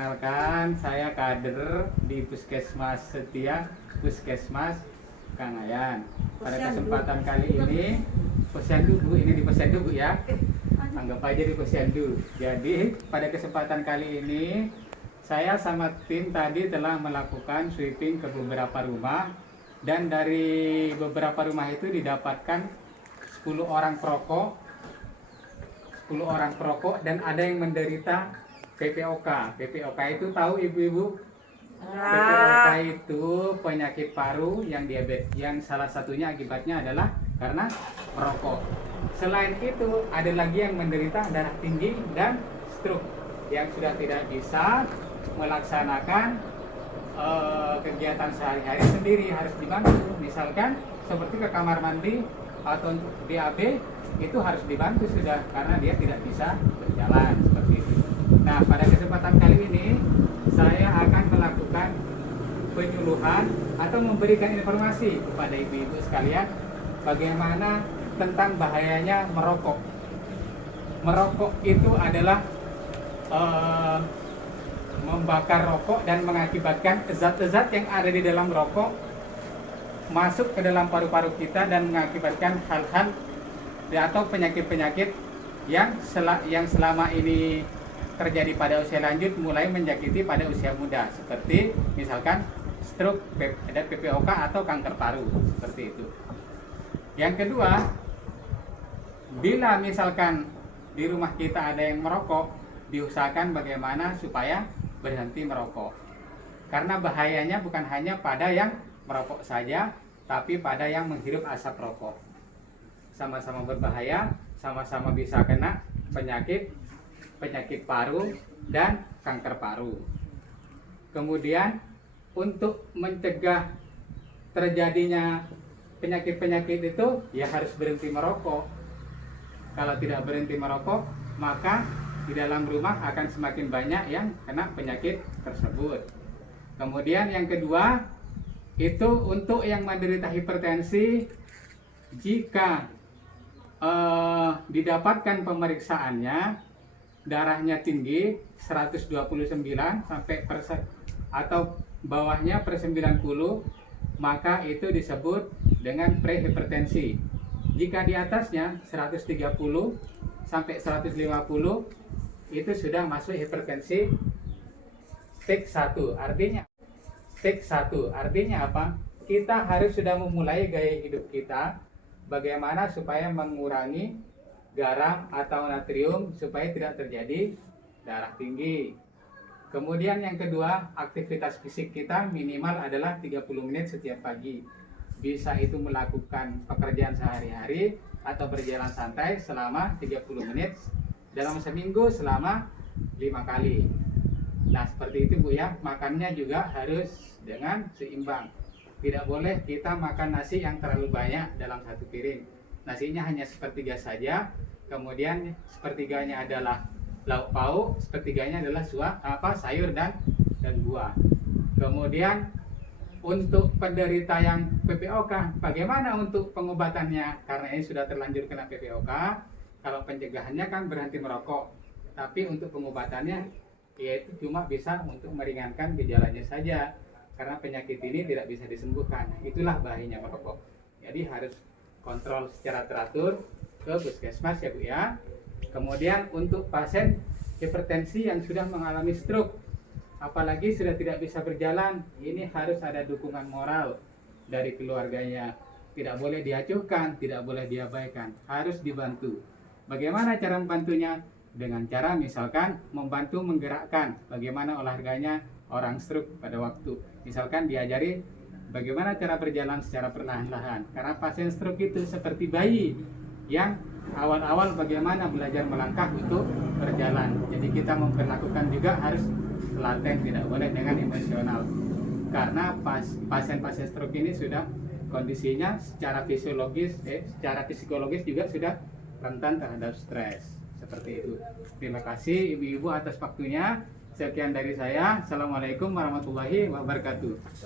perkenalkan, saya kader di Puskesmas Setia, Puskesmas Kangayan. Pada kesempatan kali ini, posyandu Bu, ini di posyandu Bu ya. Anggap aja di posyandu. Jadi pada kesempatan kali ini, saya sama tim tadi telah melakukan sweeping ke beberapa rumah. Dan dari beberapa rumah itu didapatkan 10 orang perokok, 10 orang perokok dan ada yang menderita PPOK. PPOK itu tahu ibu-ibu? PPOK itu penyakit paru yang diabetes, yang salah satunya akibatnya adalah karena merokok. Selain itu ada lagi yang menderita darah tinggi dan stroke yang sudah tidak bisa melaksanakan kegiatan sehari-hari sendiri, harus dibantu. Misalkan seperti ke kamar mandi atau untuk BAB itu harus dibantu sudah karena dia tidak bisa berjalan seperti itu. Nah, pada kesempatan kali ini saya akan melakukan penyuluhan atau memberikan informasi kepada ibu-ibu sekalian bagaimana tentang bahayanya merokok. Merokok itu adalah membakar rokok dan mengakibatkan zat-zat yang ada di dalam rokok masuk ke dalam paru-paru kita dan mengakibatkan hal-hal atau penyakit-penyakit yang selama ini terjadi pada usia lanjut mulai menjangkiti pada usia muda, seperti misalkan stroke, ada PPOK atau kanker paru, seperti itu. Yang kedua, bila misalkan di rumah kita ada yang merokok, diusahakan bagaimana supaya berhenti merokok. Karena bahayanya bukan hanya pada yang merokok saja, tapi pada yang menghirup asap rokok. Sama-sama berbahaya, sama-sama bisa kena penyakit paru dan kanker paru. Kemudian untuk mencegah terjadinya penyakit-penyakit itu ya harus berhenti merokok. Kalau tidak berhenti merokok, maka di dalam rumah akan semakin banyak yang kena penyakit tersebut. Kemudian yang kedua, itu untuk yang menderita hipertensi, jika didapatkan pemeriksaannya darahnya tinggi 129 sampai atau bawahnya per 90, maka itu disebut dengan prehipertensi. Jika di atasnya 130 sampai 150, itu sudah masuk hipertensi stage 1. Artinya apa? Kita harus sudah memulai gaya hidup kita bagaimana supaya mengurangi garam atau natrium supaya tidak terjadi darah tinggi. Kemudian yang kedua, aktivitas fisik kita minimal adalah 30 menit setiap pagi. Bisa itu melakukan pekerjaan sehari-hari atau berjalan santai selama 30 menit dalam seminggu selama 5 kali. Nah, seperti itu Bu ya. Makannya juga harus dengan seimbang. Tidak boleh kita makan nasi yang terlalu banyak dalam satu piring. Nasinya hanya sepertiga saja. Kemudian sepertiganya adalah lauk pauk, sepertiganya adalah sayur dan buah. Kemudian untuk penderita yang PPOK, bagaimana untuk pengobatannya? Karena ini sudah terlanjur kena PPOK. Kalau pencegahannya kan berhenti merokok. Tapi untuk pengobatannya yaitu cuma bisa untuk meringankan gejalanya saja. Karena penyakit ini tidak bisa disembuhkan. Itulah bahayanya merokok. Jadi harus kontrol secara teratur ke puskesmas ya Bu ya. Kemudian untuk pasien hipertensi yang sudah mengalami stroke, apalagi sudah tidak bisa berjalan, ini harus ada dukungan moral dari keluarganya. Tidak boleh diacuhkan, tidak boleh diabaikan, harus dibantu. Bagaimana cara membantunya? Dengan cara misalkan membantu menggerakkan bagaimana olahraganya orang stroke pada waktu. Misalkan diajari bagaimana cara berjalan secara perlahan-lahan. Karena pasien stroke itu seperti bayi yang awal-awal bagaimana belajar melangkah untuk berjalan. Jadi kita memperlakukan juga harus telaten, tidak boleh dengan emosional. Karena pasien-pasien stroke ini sudah kondisinya secara psikologis juga sudah rentan terhadap stres. Seperti itu. Terima kasih ibu-ibu atas waktunya. Sekian dari saya. Assalamualaikum warahmatullahi wabarakatuh.